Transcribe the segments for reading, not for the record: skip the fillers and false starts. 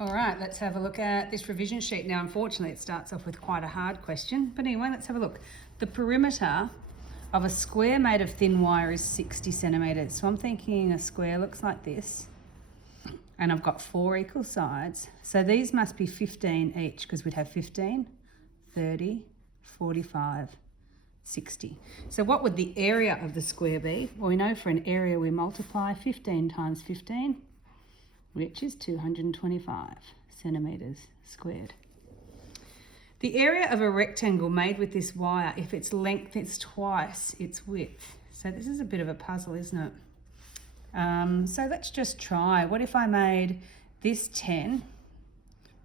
All right, let's have a look at this revision sheet. Now, unfortunately, it starts off with quite a hard question. But anyway, let's have a look. The perimeter of a square made of thin wire is 60 centimetres. So I'm thinking a square looks like this. And I've got 4 equal sides. So these must be 15 each because we'd have 15, 30, 45, 60. So what would the area of the square be? Well, we know for an area we multiply 15 times 15, which is 225 centimetres squared. The area of a rectangle made with this wire, if its length is twice its width. So this is a bit of a puzzle, isn't it? So let's just try. What if I made this 10,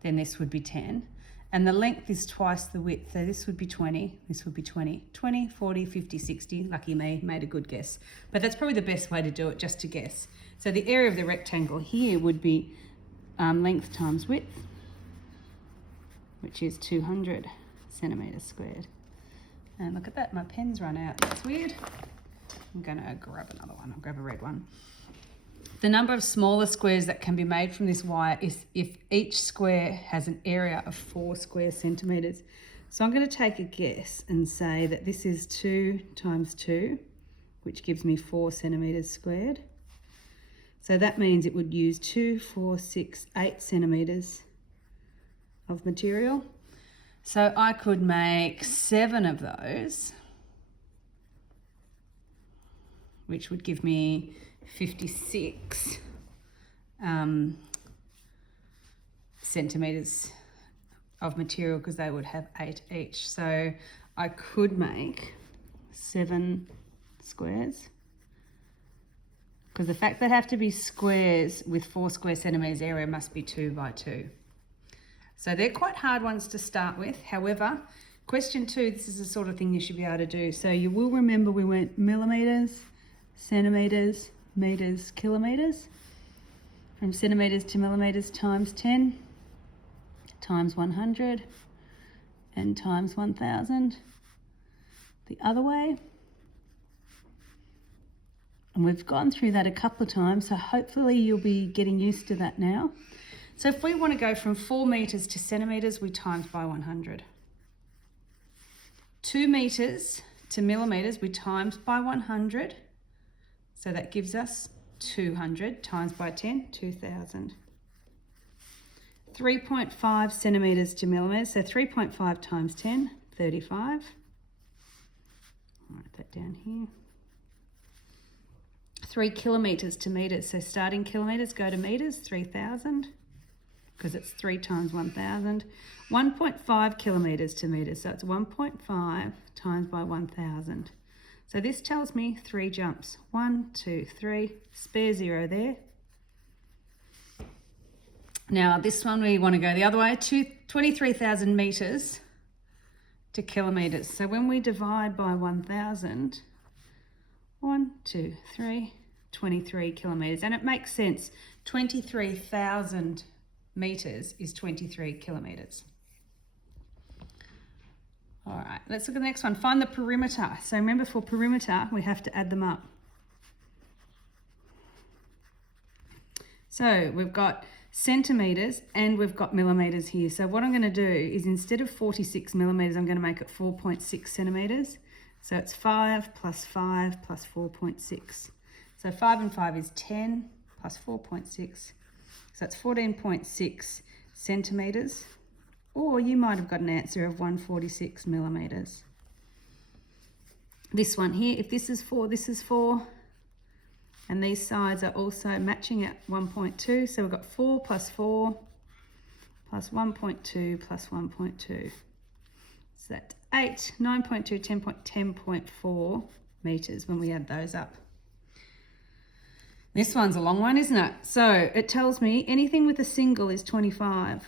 then this would be 10, and the length is twice the width, so this would be 20, this would be 20, 20, 40, 50, 60, lucky me, made a good guess. But that's probably the best way to do it, just to guess. So the area of the rectangle here would be length times width, which is 200 centimetres squared. And look at that, my pen's run out, that's weird. I'm gonna grab another one, I'll grab a red one. The number of smaller squares that can be made from this wire is if each square has an area of 4 square centimetres. So I'm going to take a guess and say that this is 2 times 2, which gives me 4 centimetres squared. So that means it would use 2, 4, 6, 8 centimetres of material. So I could make 7 of those, which would give me 56 centimetres of material because they would have 8 each. So I could make 7 squares because the fact they have to be squares with 4 square centimetres area must be 2 by 2. So they're quite hard ones to start with. However, question 2, this is the sort of thing you should be able to do. So you will remember we went millimetres, centimetres, metres, kilometres. From centimetres to millimetres times 10 times 100 and times 1000. The other way. And we've gone through that a couple of times, so hopefully you'll be getting used to that now. So if we want to go from 4 metres to centimetres, we times by 100. 2 metres to millimetres, we times by 100. So that gives us 200 times by 10, 2000. 3.5 centimetres to millimetres, so 3.5 times 10, 35. I'll write that down here. 3 kilometres to metres, so starting kilometres go to metres, 3000, because it's 3 times 1000. 1.5 kilometres to metres, so it's 1.5 times by 1000. So this tells me 3 jumps. 1, 2, 3, spare 0 there. Now this one we want to go the other way, 23,000 metres to kilometres. So when we divide by 1000, 1, 2, 3, 23 kilometres. And it makes sense, 23,000 metres is 23 kilometres. All right, let's look at the next one. Find the perimeter. So remember, for perimeter, we have to add them up. So we've got centimetres and we've got millimetres here. So what I'm going to do is, instead of 46 millimetres, I'm going to make it 4.6 centimetres. So it's 5 plus 5 plus 4.6. So 5 and 5 is 10 plus 4.6. So that's 14.6 centimetres. Or you might have got an answer of 146 millimetres. This one here, if this is 4, this is 4. And these sides are also matching at 1.2. So we've got 4 plus 4 plus 1.2 plus 1.2. So that's 8, 9.2, 10.4 metres when we add those up. This one's a long one, isn't it? So it tells me anything with a single is 25.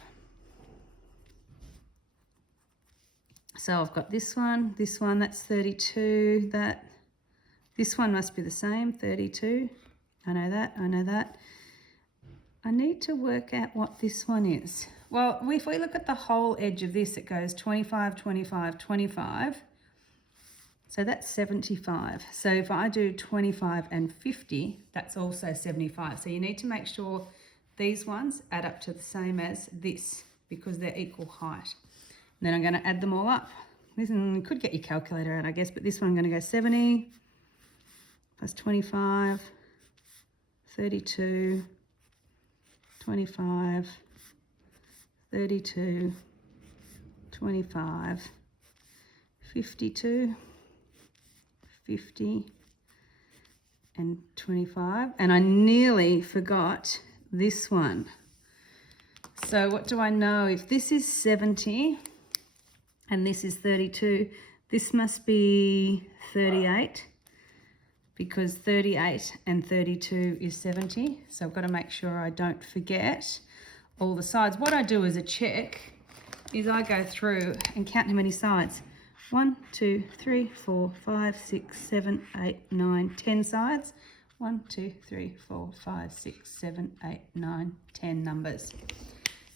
So I've got this one, that's 32, this one must be the same, 32. I know that. I need to work out what this one is. Well, if we look at the whole edge of this, it goes 25, 25, 25. So that's 75. So if I do 25 and 50, that's also 75. So you need to make sure these ones add up to the same as this because they're equal height. And then I'm going to add them all up. This one could get your calculator out, I guess, but this one I'm going to go 70 plus 25, 32, 25, 32, 25, 52, 50, and 25. And I nearly forgot this one. So what do I know? If this is 70 and this is 32, this must be 38, because 38 and 32 is 70. So I've got to make sure I don't forget all the sides. What I do as a check is I go through and count how many sides. 1, 2, 3, 4, 5, 6, 7, 8, 9, 10 sides. 1, 2, 3, 4, 5, 6, 7, 8, 9, 10 numbers.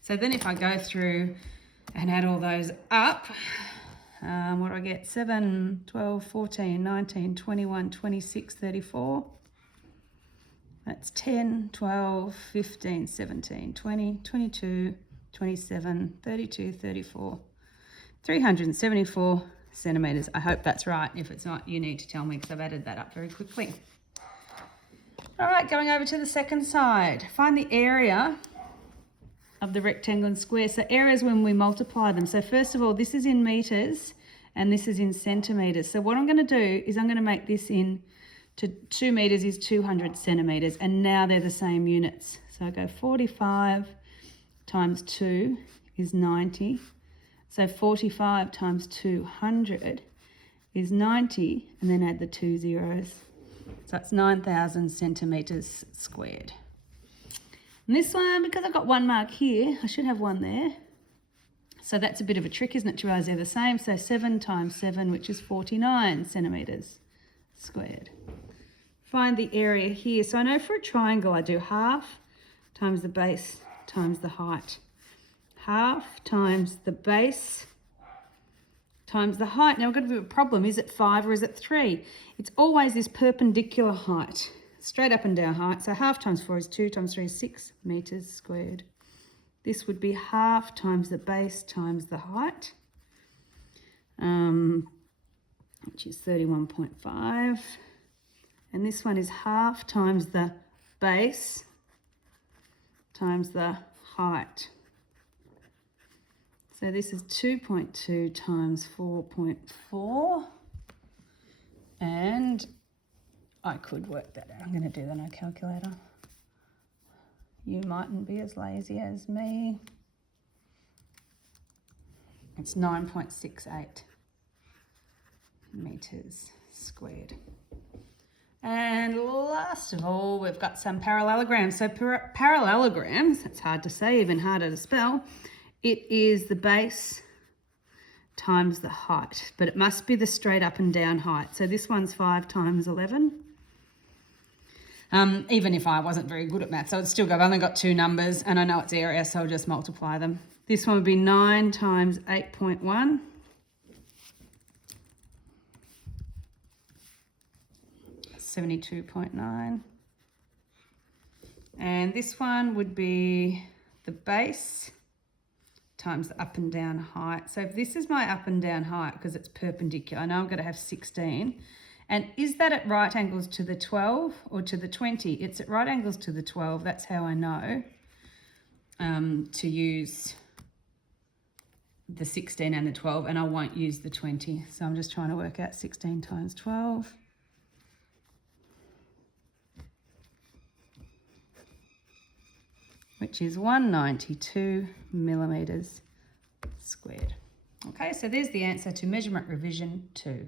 So then if I go through and add all those up, what do I get? 7, 12, 14, 19, 21, 26, 34. That's 10, 12, 15, 17, 20, 22, 27, 32, 34, 374 centimetres. I hope that's right. If it's not, you need to tell me because I've added that up very quickly. All right, going over to the second side. Find the area of the rectangle and square. So areas when we multiply them. So first of all, this is in metres and this is in centimetres. So what I'm going to do is I'm going to make this in to 2 metres is 200 centimetres, and now they're the same units. So I go 45 times 2 is 90. So 45 times 200 is 90, and then add the 2 zeros. So that's 9,000 centimetres squared. And this one, because I've got one mark here, I should have one there. So that's a bit of a trick, isn't it, to realise they're the same. So 7 times 7, which is 49 centimetres squared. Find the area here. So I know for a triangle I do half times the base times the height. Half times the base times the height. Now I've got a bit of a problem. Is it 5 or is it 3? It's always this perpendicular height, straight up and down height. So half times 4 is 2 times 3 is 6 metres squared. This would be half times the base times the height, which is 31.5. And this one is half times the base times the height. So this is 2.2 times 4.4. And I could work that out. I'm going to do that on a calculator. You mightn't be as lazy as me. It's 9.68 metres squared. And last of all, we've got some parallelograms. So parallelograms, it's hard to say, even harder to spell. It is the base times the height, but it must be the straight up and down height. So this one's 5 times 11. Even if I wasn't very good at maths, I would still go, I've only got 2 numbers and I know it's area, so I'll just multiply them. This one would be 9 times 8.1. $72.9. And this one would be the base times the up and down height. So if this is my up and down height, because it's perpendicular, I know I'm going to have 16. And is that at right angles to the 12 or to the 20? It's at right angles to the 12. That's how I know to use the 16 and the 12, and I won't use the 20. So I'm just trying to work out 16 times 12. Which is 192 millimetres squared. Okay, so there's the answer to measurement revision 2.